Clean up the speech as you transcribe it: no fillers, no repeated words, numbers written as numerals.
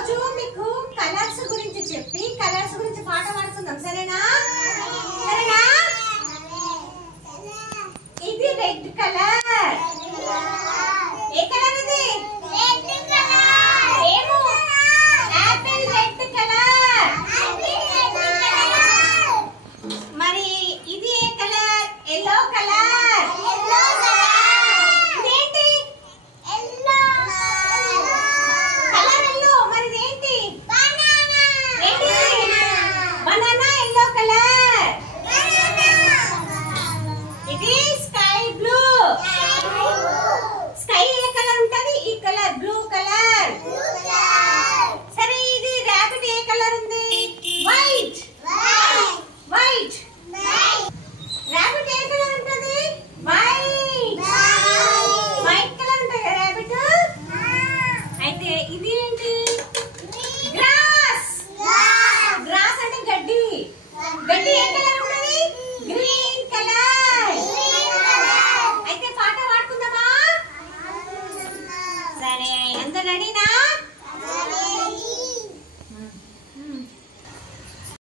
రోజు మీకు కలర్స్ గురించి చెప్పి కలర్స్ గురించి పాట పాడుకుందాం, సరేనా? సరేనా? ఇది రెడ్ కలర్. ఏ కలర్ ఇది? ఏమో యాపిల్ రెడ్ కలర్. మరి ఇది ఏ కలర్? Yellow colour. ఇదేంటి? Colour yellow. మరి ఇదేంటి? Banana yellow colour. ఇది స్కై బ్లూ. స్కై ఏ కలర్ ఉంటది? ఈ కలర్ బ్లూ కలర్. సరే ఇది రాబిట్ ఏ కలర్ ఉంది? వైట్. వైట్. రాబిట్ ఏ కలర్ ఉంటది? వైట్. వైట్ కలర్ ఉంటది కదా రాబిట్. అయితే ఇది ఏంటి? గ్రాస్. గ్రాస్ అంటే గడ్డి. గడ్డి ఏ కలర్ ఉంటది? Green colour. అయితే పాట పాడుకుందామా? సరే అందరూ రెడీనా?